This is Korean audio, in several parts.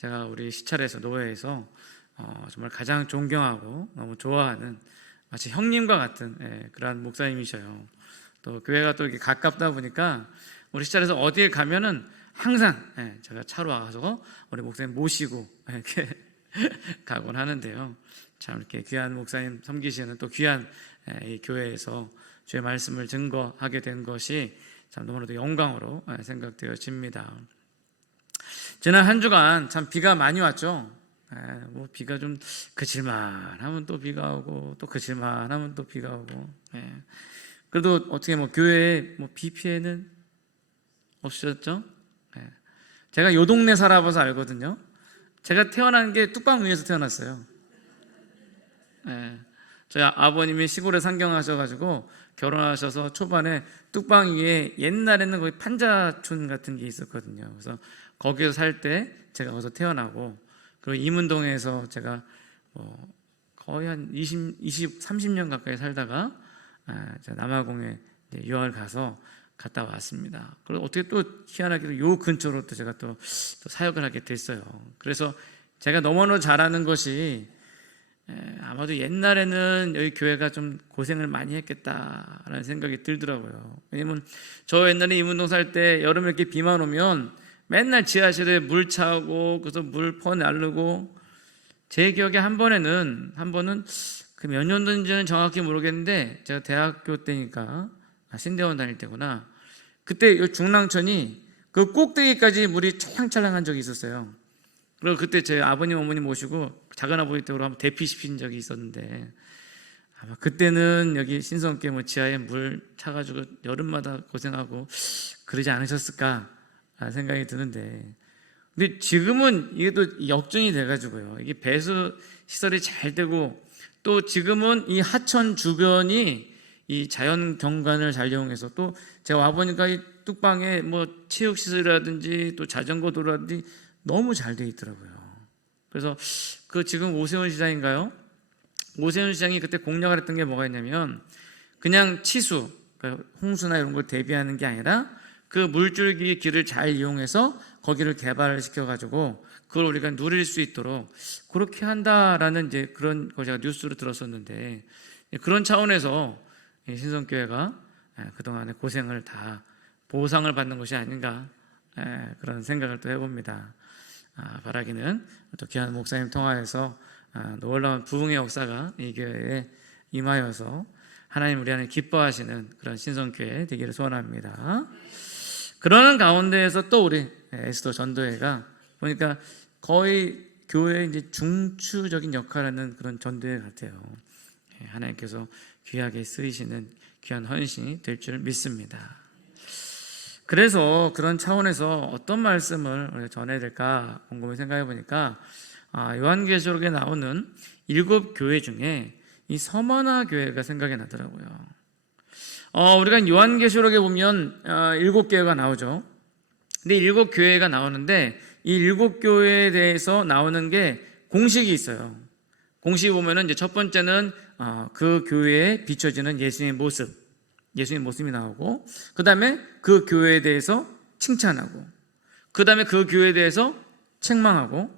제가 우리 시찰에서 노회에서 정말 가장 존경하고 너무 좋아하는 마치 형님과 같은 그러한 목사님이셔요. 또 교회가 또 이렇게 가깝다 보니까 우리 시찰에서 어디에 가면은 항상 제가 차로 와서 우리 목사님 모시고 이렇게 가곤 하는데요. 참 이렇게 귀한 목사님 섬기시는 또 귀한 이 교회에서 주의 말씀을 증거하게 된 것이 참 너무나도 영광으로 생각되어집니다. 지난 한 주간 참 비가 많이 왔죠. 뭐 비가 좀 그칠만 하면 또 비가 오고 또 그칠만 하면 또 비가 오고. 그래도 어떻게 뭐 교회에 뭐 비 피해는 없으셨죠? 제가 요 동네 살아봐서 알거든요. 제가 태어난 게 뚝방 위에서 태어났어요. 저희 아버님이 시골에 상경하셔가지고 결혼하셔서 초반에 뚝방 위에 옛날에는 거의 판자촌 같은 게 있었거든요. 그래서 거기서 살 때 제가 거기서 태어나고, 그리고 이문동에서 제가 거의 한 30년 가까이 살다가 제가 남아공에 유학을 가서 갔다 왔습니다. 그리고 어떻게 또 희한하게도 요 근처로 또 제가 또 사역을 하게 됐어요. 그래서 제가 너무너무 잘하는 것이 아마도 옛날에는 여기 교회가 좀 고생을 많이 했겠다라는 생각이 들더라고요. 왜냐면 저 옛날에 이문동 살 때 여름에 이렇게 비만 오면 맨날 지하실에 물 차고 그래서 물 퍼내려고, 제 기억에 한 번은 그 몇 년도인지는 정확히 모르겠는데 제가 대학교 때니까 신대원 다닐 때구나. 그때 이 중랑천이 그 꼭대기까지 물이 찰랑찰랑한 적이 있었어요. 그리고 그때 제 아버님 어머니 모시고 작은 아버지 댁으로 한번 대피시킨 적이 있었는데, 아마 그때는 여기 신성교회 뭐 지하에 물 차가지고 여름마다 고생하고 그러지 않으셨을까 생각이 드는데, 근데 지금은 이게 또 역전이 돼가지고요, 이게 배수 시설이 잘 되고, 또 지금은 이 하천 주변이 이 자연 경관을 잘 이용해서, 또 제가 와보니까 이 뚝방에 뭐 체육시설이라든지 또 자전거 도로라든지 너무 잘 돼 있더라고요. 그래서 그 지금 오세훈 시장인가요? 오세훈 시장이 그때 공약을 했던 게 뭐가 있냐면, 그냥 치수, 그러니까 홍수나 이런 걸 대비하는 게 아니라 그 물줄기 길을 잘 이용해서 거기를 개발을 시켜가지고 그걸 우리가 누릴 수 있도록 그렇게 한다라는 이제 그런 걸 제가 뉴스로 들었었는데, 그런 차원에서 신성교회가 그동안의 고생을 다 보상을 받는 것이 아닌가 그런 생각을 또 해봅니다. 바라기는 또 귀한 목사님 통하여서 놀라운 부흥의 역사가 이 교회에 임하여서 하나님 우리 안에 기뻐하시는 그런 신성교회 되기를 소원합니다. 그러는 가운데에서 또 우리 에스더 전도회가 보니까 거의 교회의 이제 중추적인 역할을 하는 그런 전도회 같아요. 하나님께서 귀하게 쓰이시는 귀한 헌신이 될 줄 믿습니다. 그래서 그런 차원에서 어떤 말씀을 우리가 전해야 될까 곰곰이 생각해 보니까 요한계시록에 나오는 7 교회 중에 이 서머나 교회가 생각이 나더라고요. 우리가 요한계시록에 보면 7 교회가 나오죠. 근데 7 교회가 나오는데 이 7 교회에 대해서 나오는 게 공식이 있어요. 공식이 보면은 이제 첫 번째는 그 교회에 비춰지는 예수님의 모습이 나오고, 그 다음에 그 교회에 대해서 칭찬하고, 그 다음에 그 교회에 대해서 책망하고,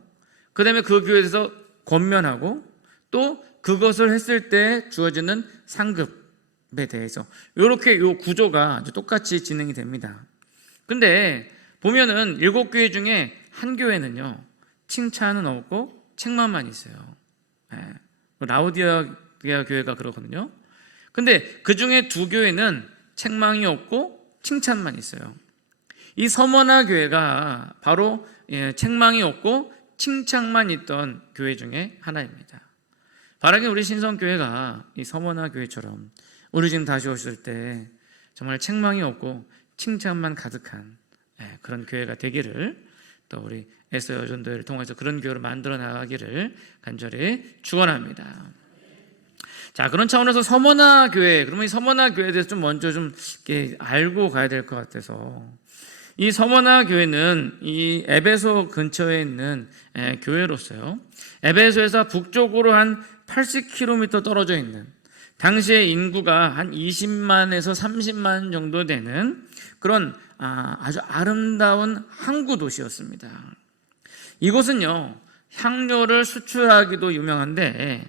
그 다음에 그 교회에 대해서 권면하고, 또 그것을 했을 때 주어지는 상급에 대해서, 이렇게 이 구조가 똑같이 진행이 됩니다. 근데 보면은 7 교회 중에 한 교회는요, 칭찬은 없고 책망만 있어요. 라우디아 교회가 그러거든요. 근데 그 중에 2 교회는 책망이 없고 칭찬만 있어요. 이 서머나 교회가 바로 책망이 없고 칭찬만 있던 교회 중에 하나입니다. 바라기 우리 신성교회가 이 서머나 교회처럼 우리 지금 다시 오실 때 정말 책망이 없고 칭찬만 가득한 그런 교회가 되기를, 또 우리 에스더 전도회를 통해서 그런 교회를 만들어 나가기를 간절히 축원합니다. 자, 그런 차원에서 서머나 교회, 그러면 이 서머나 교회에 대해서 좀 먼저 좀 이렇게 알고 가야 될 것 같아서, 이 서머나 교회는 이 에베소 근처에 있는 교회로서요, 에베소에서 북쪽으로 한 80km 떨어져 있는, 당시의 인구가 한 20만에서 30만 정도 되는 그런 아주 아름다운 항구 도시였습니다. 이곳은요 향료를 수출하기도 유명한데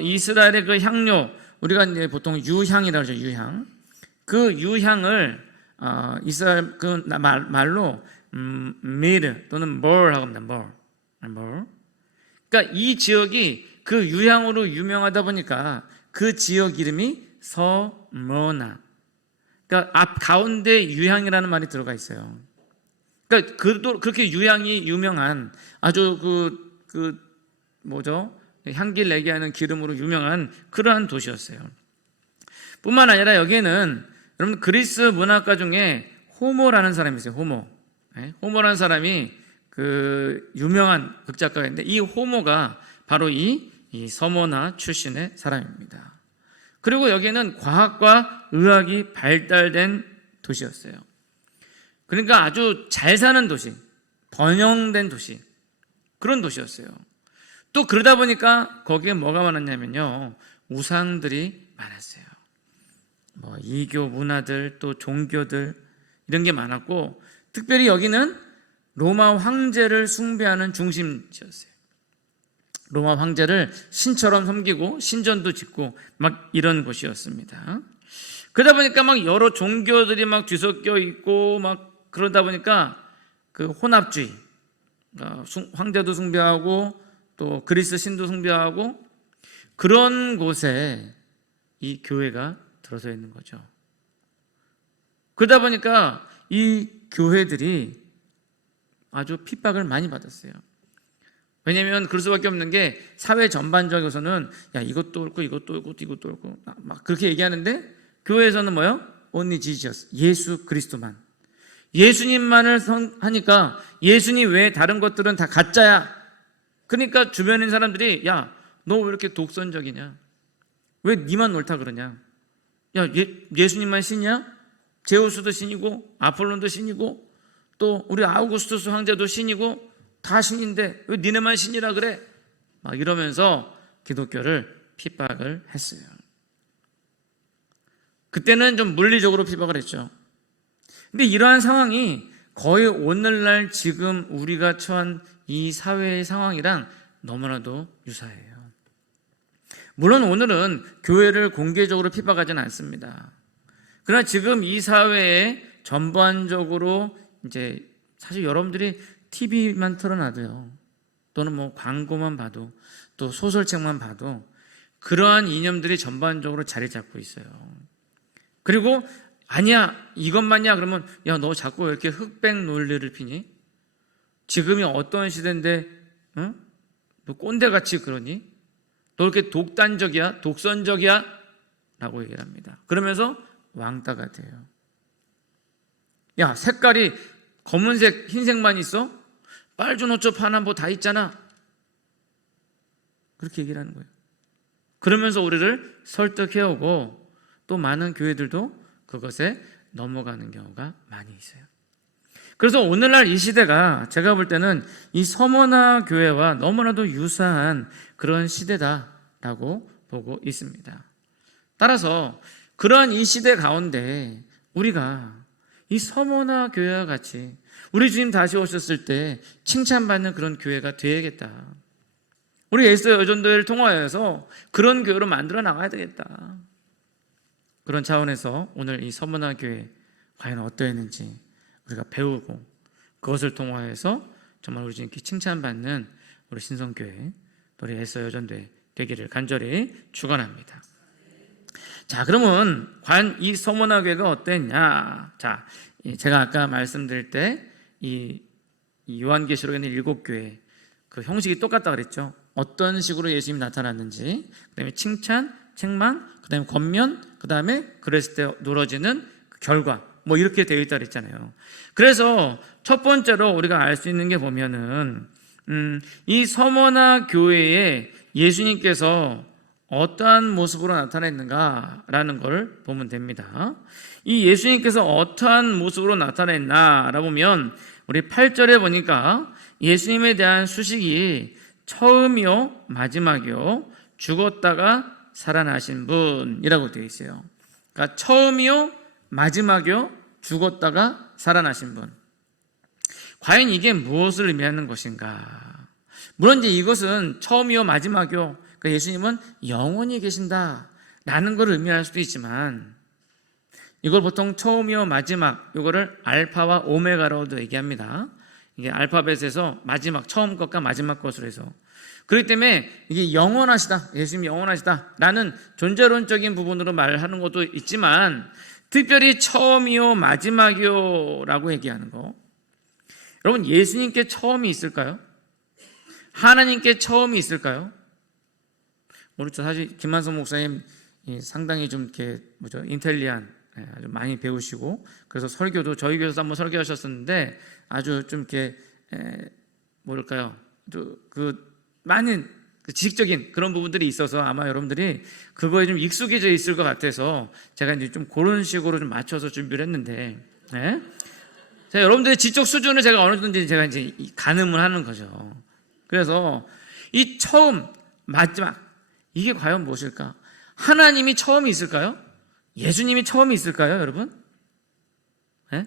이스라엘의 그 향료, 우리가 이제 보통 유향이라고 하죠. 유향. 그 유향을 이스라엘 그 말로 미르 또는 멀하고 합니다. 멀. 그러니까 이 지역이 그 유향으로 유명하다 보니까 그 지역 이름이 서머나. 그러니까 앞 가운데 유향이라는 말이 들어가 있어요. 그러니까 그렇게 유향이 유명한 아주 향기를 내게 하는 기름으로 유명한 그러한 도시였어요. 뿐만 아니라 여기에는 여러분 그리스 문학가 중에 호모라는 사람이 있어요. 호모라는 사람이 그 유명한 극작가인데 이 호모가 바로 이 서머나 출신의 사람입니다. 그리고 여기는 과학과 의학이 발달된 도시였어요. 그러니까 아주 잘 사는 도시, 번영된 도시, 그런 도시였어요. 또 그러다 보니까 거기에 뭐가 많았냐면요, 우상들이 많았어요. 뭐 이교 문화들, 또 종교들 이런 게 많았고, 특별히 여기는 로마 황제를 숭배하는 중심지였어요. 로마 황제를 신처럼 섬기고 신전도 짓고 막 이런 곳이었습니다. 그러다 보니까 막 여러 종교들이 막 뒤섞여 있고 막 그러다 보니까 그 혼합주의, 황제도 숭배하고 또 그리스 신도 숭배하고 그런 곳에 이 교회가 들어서 있는 거죠. 그러다 보니까 이 교회들이 아주 핍박을 많이 받았어요. 왜냐하면 그럴 수밖에 없는 게 사회 전반적으로서는 야 이것도 옳고 이것도 옳고 이것도 옳고 막 그렇게 얘기하는데 교회에서는 뭐요? Only Jesus, 예수 그리스도만, 예수님만을 하니까 예수님 외에 다른 것들은 다 가짜야. 그러니까 주변에 있는 사람들이 야 너 왜 이렇게 독선적이냐, 왜 니만 옳다 그러냐, 야 예수님만 신이야? 제우스도 신이고 아폴론도 신이고 또 우리 아우구스투스 황제도 신이고 다 신인데 왜 니네만 신이라 그래? 막 이러면서 기독교를 핍박을 했어요. 그때는 좀 물리적으로 핍박을 했죠. 근데 이러한 상황이 거의 오늘날 지금 우리가 처한 이 사회의 상황이랑 너무나도 유사해요. 물론 오늘은 교회를 공개적으로 핍박하지는 않습니다. 그러나 지금 이 사회에 전반적으로 이제 사실 여러분들이 TV만 틀어놔도요, 또는 뭐 광고만 봐도 또 소설책만 봐도 그러한 이념들이 전반적으로 자리 잡고 있어요. 그리고 아니야 이것만이야 그러면 야 너 자꾸 왜 이렇게 흑백 논리를 피니? 지금이 어떤 시대인데 응? 너 꼰대같이 그러니? 너 이렇게 독단적이야? 독선적이야? 라고 얘기를 합니다. 그러면서 왕따가 돼요. 야 색깔이 검은색 흰색만 있어? 빨주 노초 파란 뭐 다 있잖아. 그렇게 얘기를 하는 거예요. 그러면서 우리를 설득해오고 또 많은 교회들도 그것에 넘어가는 경우가 많이 있어요. 그래서 오늘날 이 시대가 제가 볼 때는 이 서머나 교회와 너무나도 유사한 그런 시대다라고 보고 있습니다. 따라서 그러한 이 시대 가운데 우리가 이 서머나 교회와 같이 우리 주님 다시 오셨을 때 칭찬받는 그런 교회가 되야겠다. 우리 에스더 여전도회를 통하여서 그런 교회로 만들어 나가야 되겠다. 그런 차원에서 오늘 이 서머나 교회 과연 어떠했는지 우리가 배우고 그것을 통하여서 정말 우리 주님께 칭찬받는 우리 신성교회, 우리 에스더 여전도회 되기를 간절히 축원합니다. 자, 그러면 과연 이 서머나 교회가 어땠냐? 자, 제가 아까 말씀드릴 때 이 요한계시록에는 7교회 그 형식이 똑같다 그랬죠. 어떤 식으로 예수님이 나타났는지, 그다음에 칭찬, 책망, 그다음에 권면, 그다음에 그랬을 때 누러지는 결과, 뭐 이렇게 되어 있다 그랬잖아요. 그래서 첫 번째로 우리가 알 수 있는 게 보면은 이 서머나 교회에 예수님께서 어떠한 모습으로 나타냈는가라는 걸 보면 됩니다. 이 예수님께서 어떠한 모습으로 나타냈나라고 보면 우리 8절에 보니까 예수님에 대한 수식이 처음이요 마지막이요 죽었다가 살아나신 분이라고 되어 있어요. 그러니까 처음이요 마지막이요 죽었다가 살아나신 분. 과연 이게 무엇을 의미하는 것인가? 물론 이제 이것은 처음이요 마지막이요, 그러니까 예수님은 영원히 계신다라는 걸 의미할 수도 있지만, 이걸 보통 처음이요 마지막, 이거를 알파와 오메가로도 얘기합니다. 이게 알파벳에서 마지막, 처음 것과 마지막 것으로 해서, 그렇기 때문에 이게 영원하시다, 예수님이 영원하시다 라는 존재론적인 부분으로 말하는 것도 있지만, 특별히 처음이요 마지막이요 라고 얘기하는 거, 여러분, 예수님께 처음이 있을까요? 하나님께 처음이 있을까요? 우리 사실 김만성 목사님 상당히 좀 이렇게 인텔리한, 아주 많이 배우시고, 그래서 설교도 저희 교회에서 한번 설교하셨었는데 아주 좀 이렇게 뭐랄까요, 그 많은 지식적인 그런 부분들이 있어서 아마 여러분들이 그거에 좀 익숙해져 있을 것 같아서 제가 이제 좀 그런 식으로 좀 맞춰서 준비를 했는데, 네? 자, 여러분들의 지적 수준을 제가 어느 정도인지 제가 이제 가늠을 하는 거죠. 그래서 이 처음, 마지막, 이게 과연 무엇일까? 하나님이 처음이 있을까요? 예수님이 처음이 있을까요, 여러분? 네?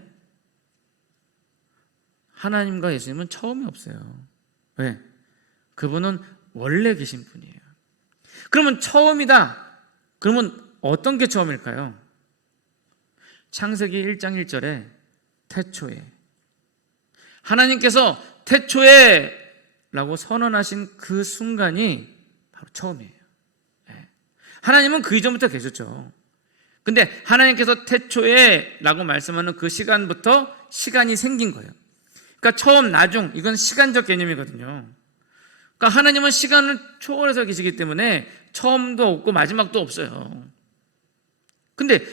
하나님과 예수님은 처음이 없어요. 왜? 그분은 원래 계신 분이에요. 그러면 처음이다. 그러면 어떤 게 처음일까요? 창세기 1장 1절에 태초에, 하나님께서 태초에 라고 선언하신 그 순간이 바로 처음이에요. 하나님은 그 이전부터 계셨죠. 근데 하나님께서 태초에 라고 말씀하는 그 시간부터 시간이 생긴 거예요. 그러니까 처음, 나중, 이건 시간적 개념이거든요. 그러니까 하나님은 시간을 초월해서 계시기 때문에 처음도 없고 마지막도 없어요. 근데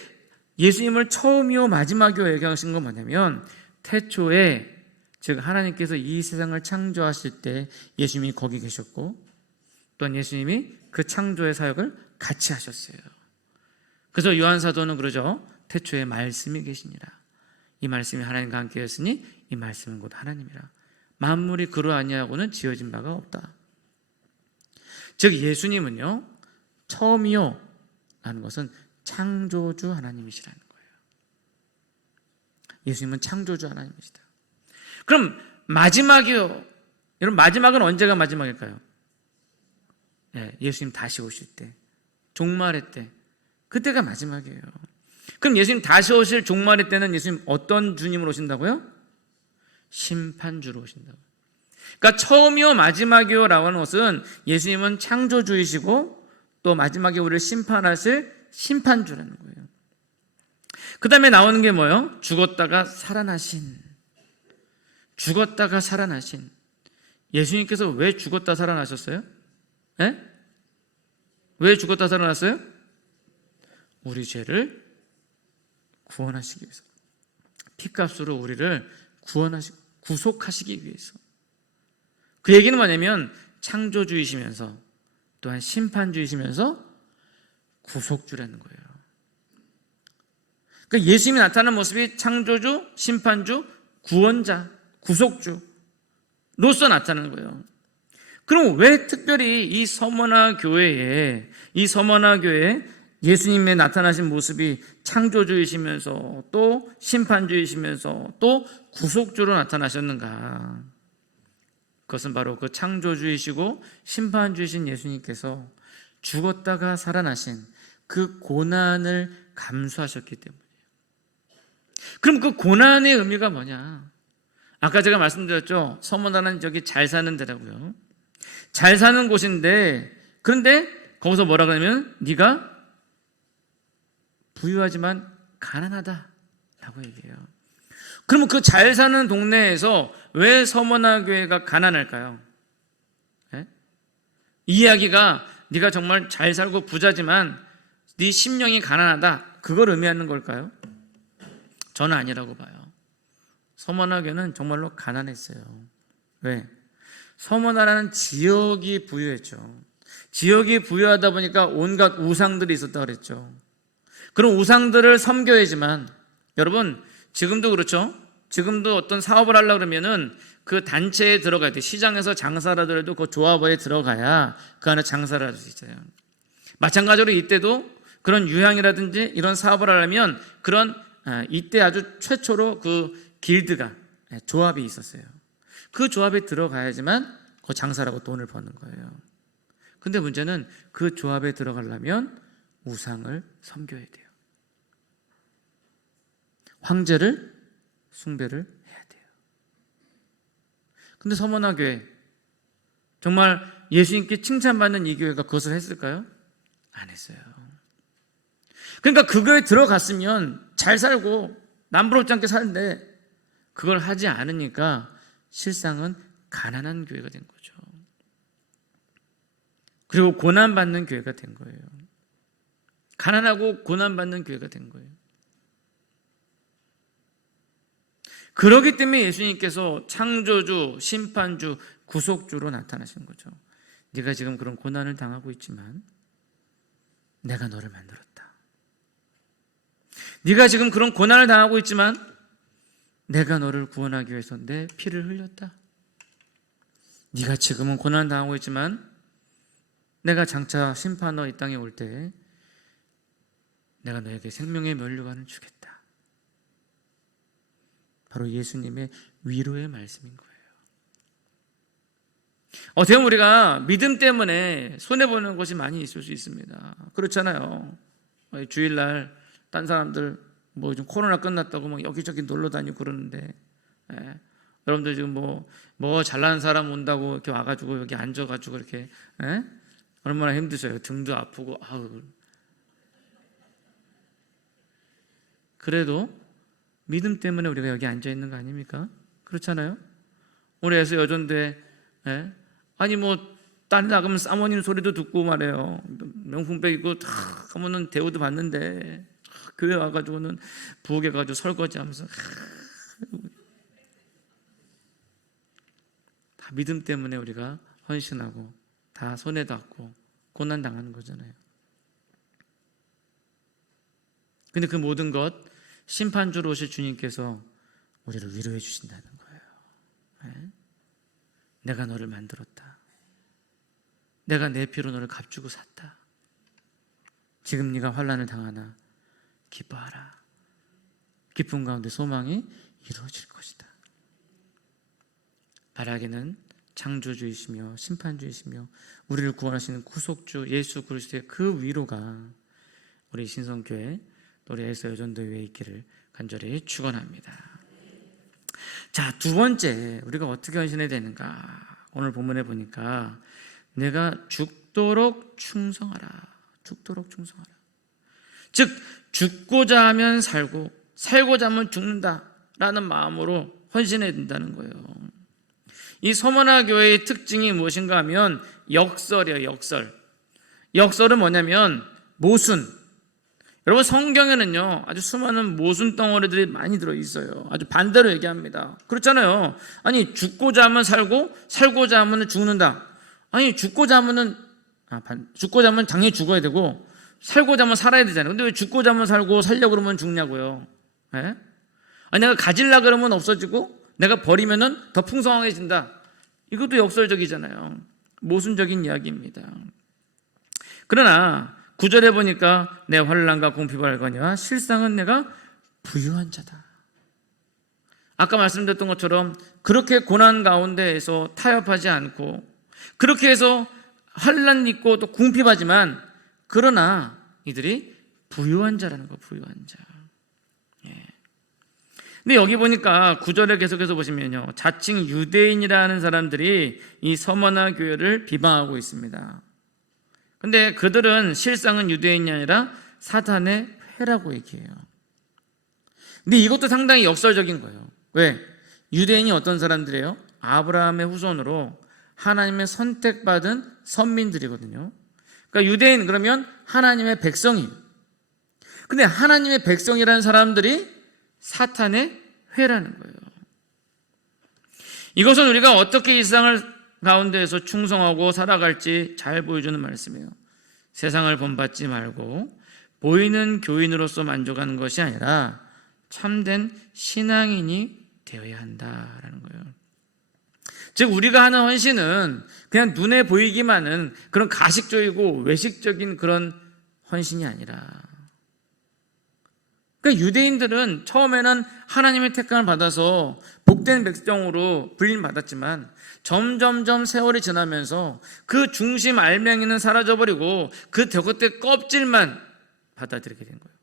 예수님을 처음이요 마지막이요 얘기하신 건 뭐냐면, 태초에, 즉 하나님께서 이 세상을 창조하실 때 예수님이 거기 계셨고, 또한 예수님이 그 창조의 사역을 같이 하셨어요. 그래서 요한 사도는 그러죠. 태초에 말씀이 계시니라. 이 말씀이 하나님과 함께였으니 이 말씀은 곧 하나님이라. 만물이 그로 아니하고는 지어진 바가 없다. 즉 예수님은요, 처음이요 라는 것은 창조주 하나님이시라는 거예요. 예수님은 창조주 하나님이시다. 그럼 마지막이요, 여러분, 마지막은 언제가 마지막일까요? 네, 예수님 다시 오실 때, 종말의 때, 그때가 마지막이에요. 그럼 예수님 다시 오실 종말의 때는 예수님 어떤 주님으로 오신다고요? 심판주로 오신다고요. 그러니까 처음이요 마지막이요 라고 하는 것은 예수님은 창조주이시고 또 마지막에 우리를 심판하실 심판주라는 거예요. 그 다음에 나오는 게 뭐예요? 죽었다가 살아나신. 죽었다가 살아나신. 예수님께서 왜 죽었다 살아나셨어요? 네? 왜 죽었다 살아났어요? 우리 죄를 구원하시기 위해서, 피값으로 우리를 구속하시기 위해서. 그 얘기는 뭐냐면 창조주이시면서 또한 심판주이시면서 구속주라는 거예요. 그러니까 예수님이 나타나는 모습이 창조주, 심판주, 구원자, 구속주로서 나타나는 거예요. 그럼 왜 특별히 이 서머나 교회에 예수님의 나타나신 모습이 창조주이시면서 또 심판주이시면서 또 구속주로 나타나셨는가? 그것은 바로 그 창조주이시고 심판주이신 예수님께서 죽었다가 살아나신 그 고난을 감수하셨기 때문이에요. 그럼 그 고난의 의미가 뭐냐? 아까 제가 말씀드렸죠. 서머나는 저기 잘 사는 데라고요. 잘 사는 곳인데, 그런데 거기서 뭐라 그러면 네가 부유하지만 가난하다라고 얘기해요. 그러면 그 잘 사는 동네에서 왜 서머나 교회가 가난할까요? 네? 이 이야기가 네가 정말 잘 살고 부자지만 네 심령이 가난하다, 그걸 의미하는 걸까요? 저는 아니라고 봐요. 서머나 교회는 정말로 가난했어요. 왜? 서머나라는 지역이 부유했죠. 지역이 부유하다 보니까 온갖 우상들이 있었다고 그랬죠. 그런 우상들을 섬겨야지만, 여러분 지금도 그렇죠. 지금도 어떤 사업을 하려고 그러면은 그 단체에 들어가야 돼. 시장에서 장사를 하더라도 그 조합원에 들어가야 그 안에 장사를 할 수 있어요. 마찬가지로 이때도 그런 유향이라든지 이런 사업을 하려면 그런 이때 아주 최초로 그 길드가, 조합이 있었어요. 그 조합에 들어가야지만 그 장사라고 돈을 버는 거예요. 근데 문제는 그 조합에 들어가려면 우상을 섬겨야 돼요. 황제를 숭배를 해야 돼요. 근데 서머나 교회, 정말 예수님께 칭찬받는 이 교회가 그것을 했을까요? 안 했어요. 그러니까 그 교회에 들어갔으면 잘 살고 남부럽지 않게 사는데 그걸 하지 않으니까 실상은 가난한 교회가 된 거죠. 그리고 고난받는 교회가 된 거예요. 가난하고 고난받는 교회가 된 거예요. 그렇기 때문에 예수님께서 창조주, 심판주, 구속주로 나타나신 거죠. 네가 지금 그런 고난을 당하고 있지만 내가 너를 만들었다. 네가 지금 그런 고난을 당하고 있지만 내가 너를 구원하기 위해서 내 피를 흘렸다. 네가 지금은 고난을 당하고 있지만 내가 장차 심판하러 이 땅에 올 때 내가 너에게 생명의 면류관을 주겠다. 바로 예수님의 위로의 말씀인 거예요. 어떻게 보면 우리가 믿음 때문에 손해보는 것이 많이 있을 수 있습니다. 그렇잖아요. 주일날 딴 사람들 뭐 좀 코로나 끝났다고 막 여기저기 놀러 다니고 그러는데, 여러분들 지금 뭐 잘난 사람 온다고 이렇게 와가지고 여기 앉아가지고 이렇게, 얼마나 힘드셔요. 등도 아프고. 아우. 그래도 믿음 때문에 우리가 여기 앉아 있는 거 아닙니까? 그렇잖아요. 우리 에서 여전대, 아니 뭐 딸이 나가면 사모님 소리도 듣고 말해요. 명품백 입고 다 가면은 대우도 받는데 교회 와가지고는 부엌에 가지고 설거지하면서 다 믿음 때문에 우리가 헌신하고 다 손에 닿고 고난 당하는 거잖아요. 근데 그 모든 것 심판주로 오실 주님께서 우리를 위로해 주신다는 거예요. 내가 너를 만들었다. 내가 내 피로 너를 값주고 샀다. 지금 네가 환난을 당하나 기뻐하라. 기쁨 가운데 소망이 이루어질 것이다. 바라기는 창조주이시며 심판주이시며 우리를 구원하시는 구속주 예수 그리스도의 그 위로가 우리 신성교회 우리 에서 여전도회에 있기를 간절히 축원합니다. 자, 두 번째 우리가 어떻게 헌신해야 되는가? 오늘 본문에 보니까 내가 죽도록 충성하라. 죽도록 충성하라. 즉 죽고자 하면 살고 살고자 하면 죽는다라는 마음으로 헌신해야 된다는 거예요. 이 서머나 교회의 특징이 무엇인가 하면 역설이에요. 역설. 역설은 뭐냐면 모순. 여러분 성경에는요 아주 수많은 모순 덩어리들이 많이 들어있어요. 아주 반대로 얘기합니다. 그렇잖아요. 아니 죽고자 하면 살고 살고자 하면 죽는다. 아니 죽고자 하면 당연히 죽어야 되고 살고자 하면 살아야 되잖아요. 근데 왜 죽고자 하면 살고 살려고 그러면 죽냐고요. 아니 내가 가질라 그러면 없어지고 내가 버리면은 더 풍성해진다. 이것도 역설적이잖아요. 모순적인 이야기입니다. 그러나 9절에 보니까 내 환난과 궁핍을 알거니와 실상은 내가 부유한 자다. 아까 말씀드렸던 것처럼 그렇게 고난 가운데에서 타협하지 않고 그렇게 해서 환난 있고 또 궁핍하지만 그러나 이들이 부유한 자라는 거. 부유한 자. 근데 여기 보니까 9절에 계속해서 보시면요 자칭 유대인이라는 사람들이 이 서머나 교회를 비방하고 있습니다. 근데 그들은 실상은 유대인이 아니라 사탄의 회라고 얘기해요. 근데 이것도 상당히 역설적인 거예요. 왜? 유대인이 어떤 사람들이에요? 아브라함의 후손으로 하나님의 선택받은 선민들이거든요. 그러니까 유대인 그러면 하나님의 백성이에요. 근데 하나님의 백성이라는 사람들이 사탄의 회라는 거예요. 이것은 우리가 어떻게 이 세상을 가운데에서 충성하고 살아갈지 잘 보여주는 말씀이에요. 세상을 본받지 말고 보이는 교인으로서 만족하는 것이 아니라 참된 신앙인이 되어야 한다라는 거예요. 즉 우리가 하는 헌신은 그냥 눈에 보이기만 하는 그런 가식적이고 외식적인 그런 헌신이 아니라 그러니까 유대인들은 처음에는 하나님의 택함을 받아서 복된 백성으로 불림받았지만 점점점 세월이 지나면서 그 중심 알맹이는 사라져버리고 그 겉의 껍질만 받아들이게 된 거예요.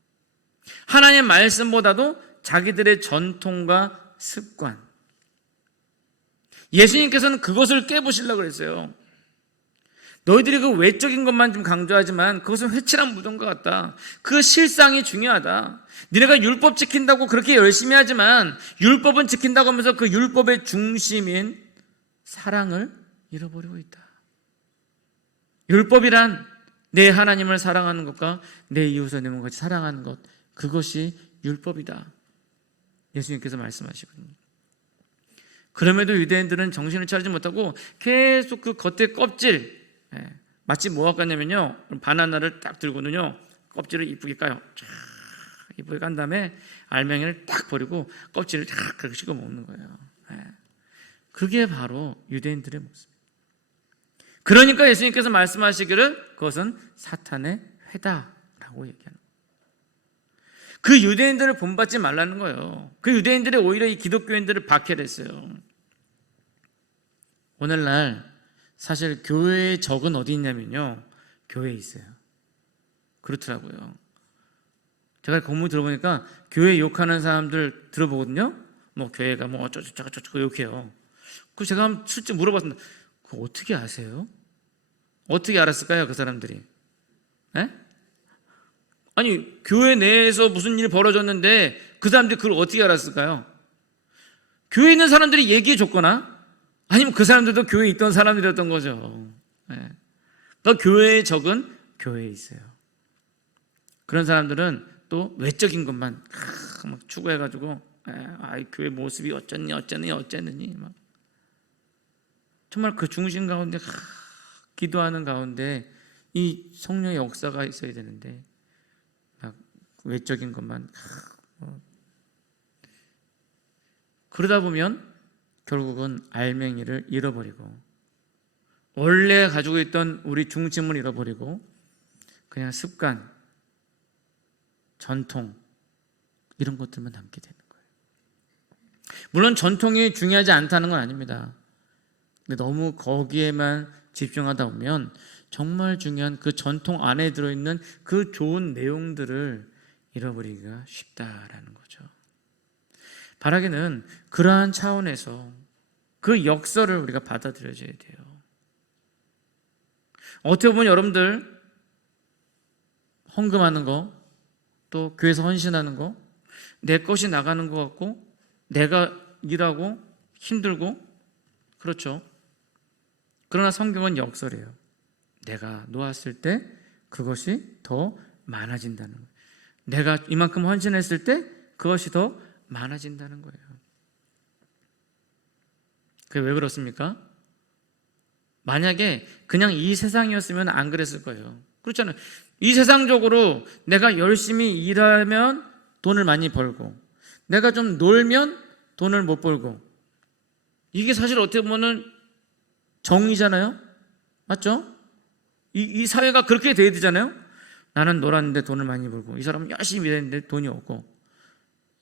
하나님의 말씀보다도 자기들의 전통과 습관, 예수님께서는 그것을 깨부시려고 그랬어요. 너희들이 그 외적인 것만 좀 강조하지만 그것은 회칠한 무덤과 같다. 그 실상이 중요하다. 니네가 율법 지킨다고 그렇게 열심히 하지만 율법은 지킨다고 하면서 그 율법의 중심인 사랑을 잃어버리고 있다. 율법이란 내 하나님을 사랑하는 것과 내 이웃을 내 몸과 같이 사랑하는 것, 그것이 율법이다. 예수님께서 말씀하시거든요. 그럼에도 유대인들은 정신을 차리지 못하고 계속 그 겉에 껍질, 마치 뭐 같냐면요, 바나나를 딱 들고는요 껍질을 이쁘게 까요. 쫙 이쁘게 깐 다음에 알맹이를 딱 버리고 껍질을 딱 그렇게 씹어 먹는 거예요. 그게 바로 유대인들의 모습입니다. 그러니까 예수님께서 말씀하시기를 그것은 사탄의 회다라고 얘기하는 거예요. 그 유대인들을 본받지 말라는 거예요. 그 유대인들이 오히려 이 기독교인들을 박해했어요. 오늘날 사실 교회의 적은 어디 있냐면요, 교회에 있어요. 그렇더라고요. 제가 공부 들어보니까 교회 욕하는 사람들 들어보거든요. 뭐 교회가 뭐 어쩌고저쩌고 욕해요. 그 제가 한번 실제 물어봤습니다. 그거 어떻게 아세요? 어떻게 알았을까요, 그 사람들이? 에? 아니, 교회 내에서 무슨 일이 벌어졌는데 그 사람들이 그걸 어떻게 알았을까요? 교회에 있는 사람들이 얘기해 줬거나 아니면 그 사람들도 교회에 있던 사람들이었던 거죠. 그러니까 교회의 적은 교회에 있어요. 그런 사람들은 또 외적인 것만 막 추구해가지고 교회 모습이 어쨌느니 막 정말 그 중심 가운데 기도하는 가운데 이 성령의 역사가 있어야 되는데 막 외적인 것만 그러다 보면 결국은 알맹이를 잃어버리고 원래 가지고 있던 우리 중심을 잃어버리고 그냥 습관, 전통 이런 것들만 남게 되는 거예요. 물론 전통이 중요하지 않다는 건 아닙니다. 근데 너무 거기에만 집중하다 보면 정말 중요한 그 전통 안에 들어있는 그 좋은 내용들을 잃어버리기가 쉽다라는 거죠. 바라기는 그러한 차원에서 그 역설을 우리가 받아들여줘야 돼요. 어떻게 보면 여러분들 헌금하는 거, 또 교회에서 헌신하는 거, 내 것이 나가는 것 같고 내가 일하고 힘들고 그렇죠. 그러나 성경은 역설이에요. 내가 놓았을 때 그것이 더 많아진다는 거예요. 내가 이만큼 헌신했을 때 그것이 더 많아진다는 거예요. 그게 왜 그렇습니까? 만약에 그냥 이 세상이었으면 안 그랬을 거예요. 그렇잖아요. 이 세상적으로 내가 열심히 일하면 돈을 많이 벌고 내가 좀 놀면 돈을 못 벌고 이게 사실 어떻게 보면 정의잖아요. 맞죠? 이 사회가 그렇게 돼야 되잖아요. 나는 놀았는데 돈을 많이 벌고 이 사람은 열심히 일했는데 돈이 없고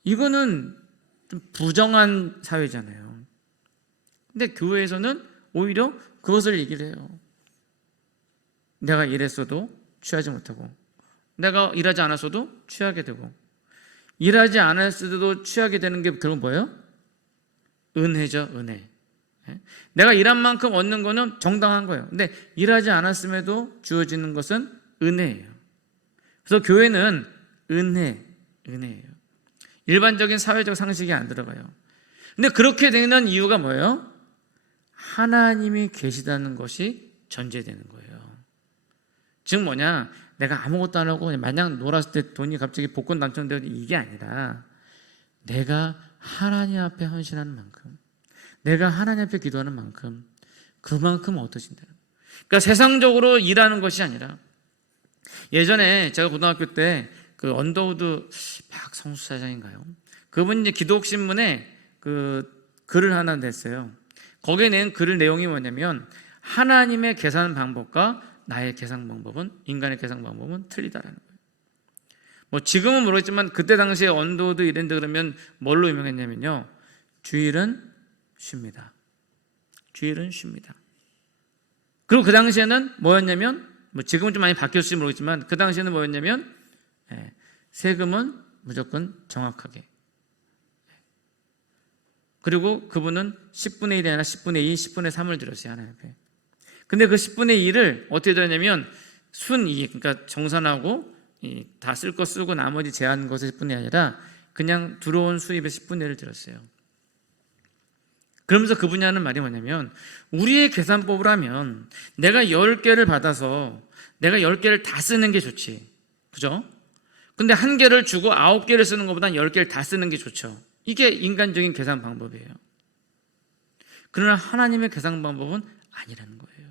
이거는 좀 부정한 사회잖아요. 근데 교회에서는 오히려 그것을 얘기를 해요. 내가 일했어도 취하지 못하고 내가 일하지 않았어도 취하게 되고 일하지 않았어도 취하게 되는 게 결국 뭐예요? 은혜죠, 은혜. 내가 일한 만큼 얻는 거는 정당한 거예요. 근데 일하지 않았음에도 주어지는 것은 은혜예요. 그래서 교회는 은혜예요. 일반적인 사회적 상식이 안 들어가요. 근데 그렇게 되는 이유가 뭐예요? 하나님이 계시다는 것이 전제되는 거예요. 즉 뭐냐, 내가 아무것도 안 하고 마냥 놀았을 때 돈이 갑자기 복권 당첨되고 이게 아니라 내가 하나님 앞에 헌신하는 만큼, 내가 하나님 앞에 기도하는 만큼 그만큼 얻어진다는 거예요. 그러니까 세상적으로 일하는 것이 아니라, 예전에 제가 고등학교 때 그 언더우드 박성수 사장인가요? 그분이 이제 기독신문에 그 글을 하나 냈어요. 거기에 낸 글 내용이 뭐냐면 하나님의 계산 방법과 나의 계산 방법은, 인간의 계산 방법은 틀리다라는 거예요. 뭐 지금은 모르겠지만 그때 당시에 언더우드 이랜드 그러면 뭘로 유명했냐면요, 주일은 쉽니다. 주일은 쉽니다. 그리고 그 당시에는 뭐였냐면, 뭐 지금은 좀 많이 바뀌었을지 모르겠지만 그 당시에는 뭐였냐면, 세금은 무조건 정확하게. 그리고 그분은 10분의 1이 아니라 10분의 2, 10분의 3을 드렸어요, 하나님 앞에. 근데 그 10분의 2를 어떻게 드렸냐면 순이익, 그러니까 정산하고 다 쓸 거 쓰고 나머지 제한 것의 10분이 아니라 그냥 들어온 수입의 10분의 1을 드렸어요. 그러면서 그분이 하는 말이 뭐냐면, 우리의 계산법을 하면 내가 10개를 받아서 내가 10개를 다 쓰는 게 좋지, 그죠? 근데 1개를 주고 9개를 쓰는 것보다 10개를 다 쓰는 게 좋죠. 이게 인간적인 계산 방법이에요. 그러나 하나님의 계산 방법은 아니라는 거예요.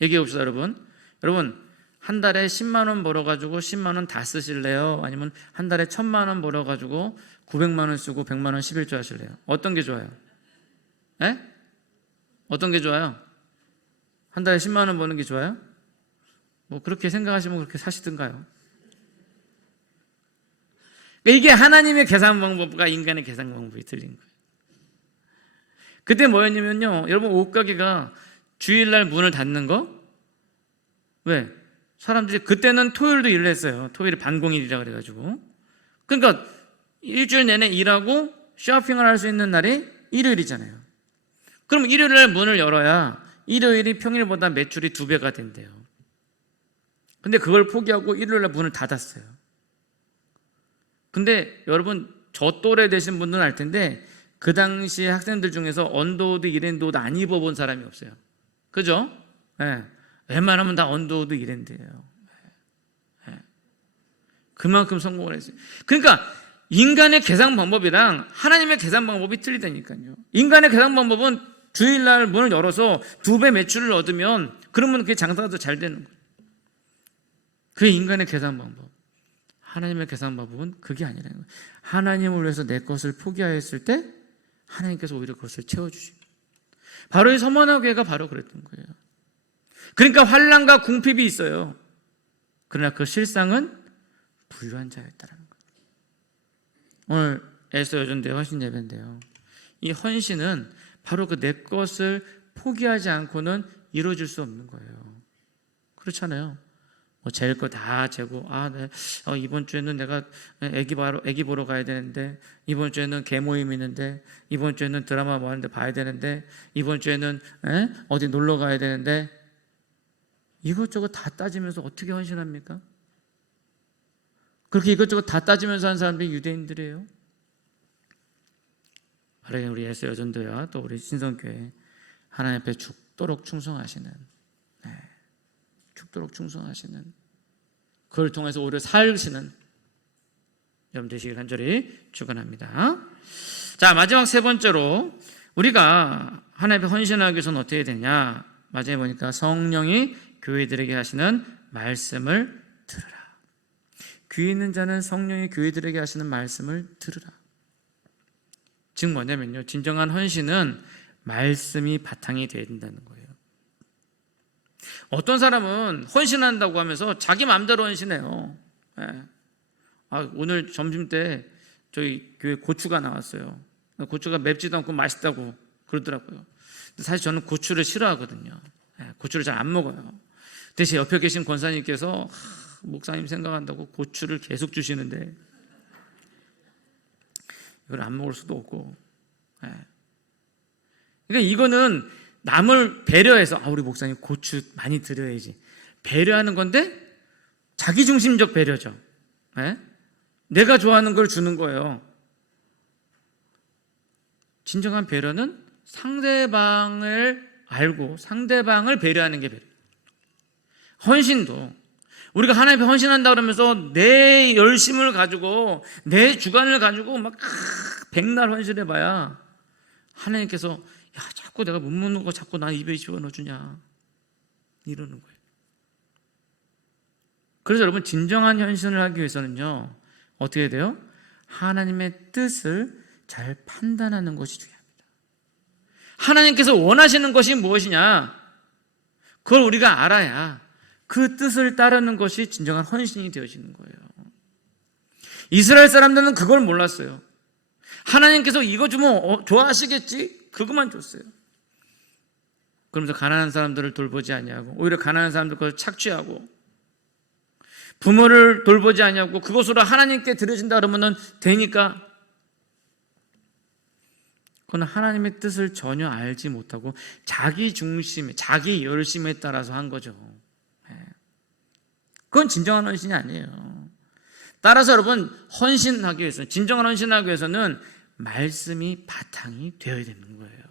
얘기해 봅시다, 여러분. 여러분, 한 달에 10만 원 벌어가지고 10만 원 다 쓰실래요? 아니면 한 달에 1,000만 원 벌어가지고 900만 원 쓰고 100만 원 11조 하실래요? 어떤 게 좋아요? 에? 어떤 게 좋아요? 한 달에 10만 원 버는 게 좋아요? 뭐 그렇게 생각하시면 그렇게 사시든가요. 이게 하나님의 계산 방법과 인간의 계산 방법이 틀린 거예요. 그때 뭐였냐면요, 여러분, 옷가게가 주일날 문을 닫는 거? 왜? 사람들이 그때는 토요일도 일을 했어요. 토요일이 반공일이라 그래가지고. 그러니까 일주일 내내 일하고 쇼핑을 할 수 있는 날이 일요일이잖아요. 그럼 일요일날 문을 열어야 일요일이 평일보다 매출이 2배가 된대요. 근데 그걸 포기하고 일요일날 문을 닫았어요. 근데 여러분, 저 또래 되신 분들은 알 텐데 그 당시 학생들 중에서 언더우드, 이랜드우드 안 입어본 사람이 없어요. 그죠? 네. 웬만하면 다 언더우드, 이랜드예요. 네. 그만큼 성공을 했어요. 그러니까 인간의 계산 방법이랑 하나님의 계산 방법이 틀리다니까요. 인간의 계산 방법은 주일날 문을 열어서 2배 매출을 얻으면 그러면 그게 장사가 더 잘 되는 거예요. 그게 인간의 계산 방법. 하나님의 계산 방법은 그게 아니라는 거예요. 하나님을 위해서 내 것을 포기하였을 때 하나님께서 오히려 그것을 채워주십니다. 바로 이 서머나 교회가 바로 그랬던 거예요. 그러니까 환난과 궁핍이 있어요. 그러나 그 실상은 부유한 자였다는 거예요. 오늘 에스더 여전대 헌신 예배인데요, 이 헌신은 바로 그 내 것을 포기하지 않고는 이루어질 수 없는 거예요. 그렇잖아요. 뭐 잴 거 다 재고, 네. 이번 주에는 내가 애기 보러 가야 되는데, 이번 주에는 개 모임 있는데, 이번 주에는 드라마 뭐 하는데 봐야 되는데, 이번 주에는 어디 놀러 가야 되는데, 이것저것 다 따지면서 어떻게 헌신합니까? 그렇게 이것저것 다 따지면서 하는 사람들이 유대인들이에요. 바로 우리 에스더 여전도와 또 우리 신성교회 하나님 앞에 죽도록 충성하시는, 죽도록 충성하시는, 그걸 통해서 오히려 살으시는 여러분 되시길 간절히 축원합니다. 자, 마지막 세 번째로 우리가 하나님 앞에 헌신하기 위해서는 어떻게 해야 되냐? 마지막에 보니까 성령이 교회들에게 하시는 말씀을 들으라. 귀 있는 자는 성령이 교회들에게 하시는 말씀을 들으라. 즉 뭐냐면요, 진정한 헌신은 말씀이 바탕이 되어야 된다는 거예요. 어떤 사람은 헌신한다고 하면서 자기 마음대로 헌신해요. 오늘 점심 때 저희 교회 고추가 나왔어요. 고추가 맵지도 않고 맛있다고 그러더라고요. 근데 사실 저는 고추를 싫어하거든요. 고추를 잘 안 먹어요. 대신 옆에 계신 권사님께서 목사님 생각한다고 고추를 계속 주시는데 이걸 안 먹을 수도 없고. 그러니까 이거는 남을 배려해서 우리 목사님 고추 많이 드려야지, 배려하는 건데 자기중심적 배려죠. 내가 좋아하는 걸 주는 거예요. 진정한 배려는 상대방을 알고 상대방을 배려하는 게 배려. 헌신도 우리가 하나님 앞에 헌신한다 그러면서 내 열심을 가지고 내 주관을 가지고 막 백날 헌신해봐야 하나님께서 자꾸 내가 못 먹는 거 자꾸 나 입에 집어넣어주냐 이러는 거예요. 그래서 여러분, 진정한 헌신을 하기 위해서는요, 어떻게 해야 돼요? 하나님의 뜻을 잘 판단하는 것이 중요합니다. 하나님께서 원하시는 것이 무엇이냐, 그걸 우리가 알아야 그 뜻을 따르는 것이 진정한 헌신이 되어지는 거예요. 이스라엘 사람들은 그걸 몰랐어요. 하나님께서 이거 주면 좋아하시겠지? 그것만 줬어요. 그러면서 가난한 사람들을 돌보지 아니하고 오히려 가난한 사람들 그걸 착취하고 부모를 돌보지 아니하고 그것으로 하나님께 드려진다 그러면은 되니까 그건 하나님의 뜻을 전혀 알지 못하고 자기 중심에 자기 열심에 따라서 한 거죠. 그건 진정한 헌신이 아니에요. 따라서 여러분 헌신하기 위해서 진정한 헌신하기 위해서는 말씀이 바탕이 되어야 되는 거예요.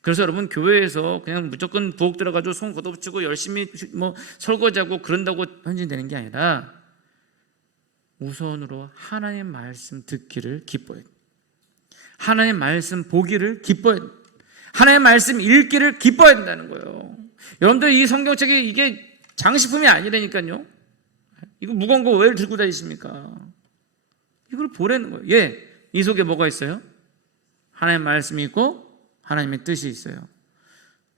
그래서 여러분 교회에서 그냥 무조건 부엌 들어가지고 손 걷어붙이고 열심히 뭐 설거지하고 그런다고 헌신되는 게 아니라 우선으로 하나님의 말씀 듣기를 기뻐해요. 하나님의 말씀 보기를 기뻐해요. 하나님의 말씀 읽기를 기뻐해야 된다는 거예요. 여러분들 이 성경책이 이게 장식품이 아니라니까요. 이거 무거운 거 왜 들고 다니십니까? 이걸 보라는 거예요. 예, 이 속에 뭐가 있어요? 하나님의 말씀이 있고 하나님의 뜻이 있어요.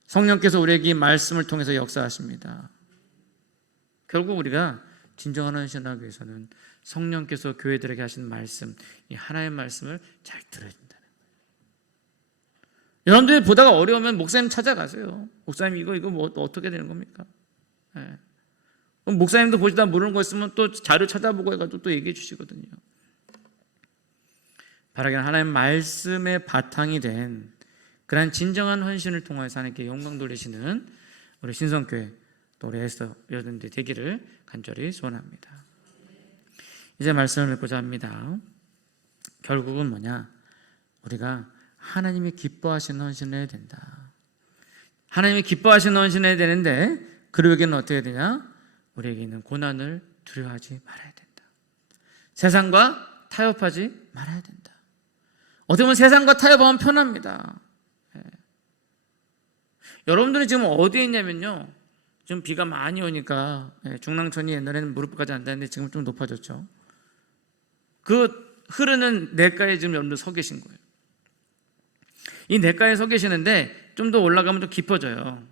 성령께서 우리에게 이 말씀을 통해서 역사하십니다. 결국 우리가 진정한 헌신하기 위해서는 성령께서 교회들에게 하신 말씀, 이 하나님의 말씀을 잘 들어야 된다는 거예요. 여러분들이 보다가 어려우면 목사님 찾아가세요. 목사님 이거 뭐 어떻게 되는 겁니까? 네. 그럼 목사님도 보시다 모르는 거 있으면 또 자료 찾아보고 해가지고 또 얘기해 주시거든요. 바라기는 하나님의 말씀의 바탕이 된 그런 진정한 헌신을 통해서 하나님께 영광 돌리시는 우리 신성교회 또 우리 에스더 여러분들 되기를 간절히 소원합니다. 이제 말씀을 읽고자 합니다. 결국은 뭐냐? 우리가 하나님이 기뻐하시는 헌신을 해야 된다. 하나님이 기뻐하시는 헌신을 해야 되는데 그러기에는 어떻게 해야 되냐? 우리에게 있는 고난을 두려워하지 말아야 된다. 세상과 타협하지 말아야 된다. 어떻게 보면 세상과 타협하면 편합니다. 여러분들이 지금 어디에 있냐면요, 지금 비가 많이 오니까 중랑천이 옛날에는 무릎까지 안닿는데 지금 좀 높아졌죠. 그 흐르는 냇가에 지금 여러분들 서 계신 거예요. 이 냇가에 서 계시는데 좀 더 올라가면 좀 깊어져요.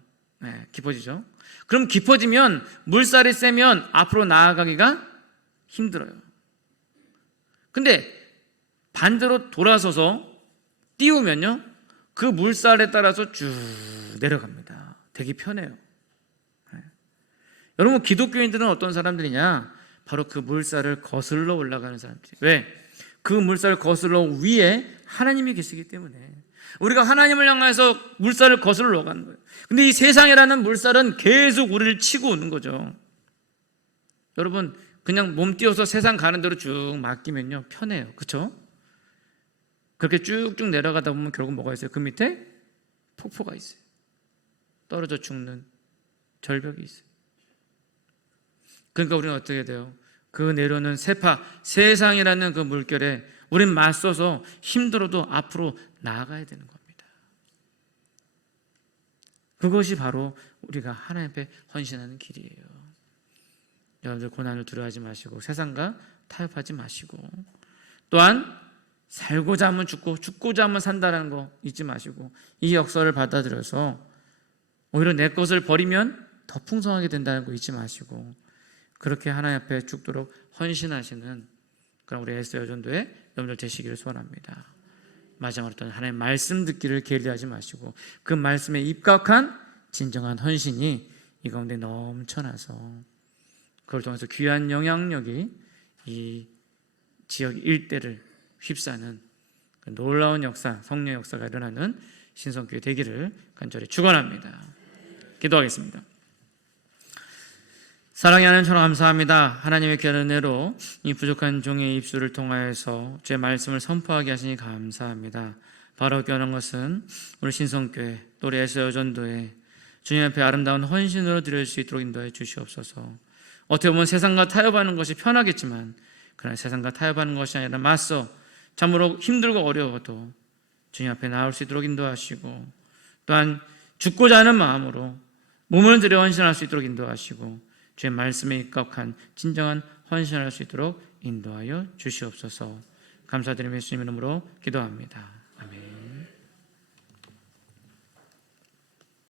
깊어지죠. 그럼 깊어지면 물살이 세면 앞으로 나아가기가 힘들어요. 근데 반대로 돌아서서 띄우면요, 그 물살에 따라서 쭉 내려갑니다. 되게 편해요. 여러분 기독교인들은 어떤 사람들이냐? 바로 그 물살을 거슬러 올라가는 사람들이에요. 왜? 그 물살을 거슬러 위에 하나님이 계시기 때문에 우리가 하나님을 향해서 물살을 거슬러 올라가는 거예요. 근데 이 세상이라는 물살은 계속 우리를 치고 오는 거죠. 여러분 그냥 몸 띄워서 세상 가는 대로 쭉 맡기면요 편해요. 그렇죠? 그렇게 쭉쭉 내려가다 보면 결국 뭐가 있어요? 그 밑에 폭포가 있어요. 떨어져 죽는 절벽이 있어요. 그러니까 우리는 어떻게 돼요? 그 내려오는 세파, 세상이라는 그 물결에 우린 맞서서 힘들어도 앞으로 나아가야 되는 겁니다. 그것이 바로 우리가 하나님 앞에 헌신하는 길이에요. 여러분들 고난을 두려워하지 마시고 세상과 타협하지 마시고 또한 살고자 하면 죽고 죽고자 하면 산다는 거 잊지 마시고 이 역사를 받아들여서 오히려 내 것을 버리면 더 풍성하게 된다는 거 잊지 마시고 그렇게 하나님 앞에 죽도록 헌신하시는 그런 우리 에스더 여전도의 여러분들 되시기를 소원합니다. 마지막으로 또 하나님의 말씀 듣기를 게을리하지 마시고 그 말씀에 입각한 진정한 헌신이 이 가운데 넘쳐나서 그걸 통해서 귀한 영향력이 이 지역 일대를 휩싸는 그 놀라운 역사, 성령의 역사가 일어나는 신성교회 되기를 간절히 축원합니다. 기도하겠습니다. 사랑의 하나님 참 감사합니다. 하나님의 귀한 은혜로 이 부족한 종의 입술을 통하여서 주의 말씀을 선포하게 하시니 감사합니다. 바로 깨어난 것은 우리 신성교회 또 우리 에스더 여전도에 주님 앞에 아름다운 헌신으로 드릴 수 있도록 인도해 주시옵소서. 어떻게 보면 세상과 타협하는 것이 편하겠지만 그러나 세상과 타협하는 것이 아니라 맞서 참으로 힘들고 어려워도 주님 앞에 나올 수 있도록 인도하시고 또한 죽고자 하는 마음으로 몸을 들여 헌신할 수 있도록 인도하시고 주의 말씀에 입각한 진정한 헌신할 수 있도록 인도하여 주시옵소서. 감사드리며 예수님 이름으로 기도합니다.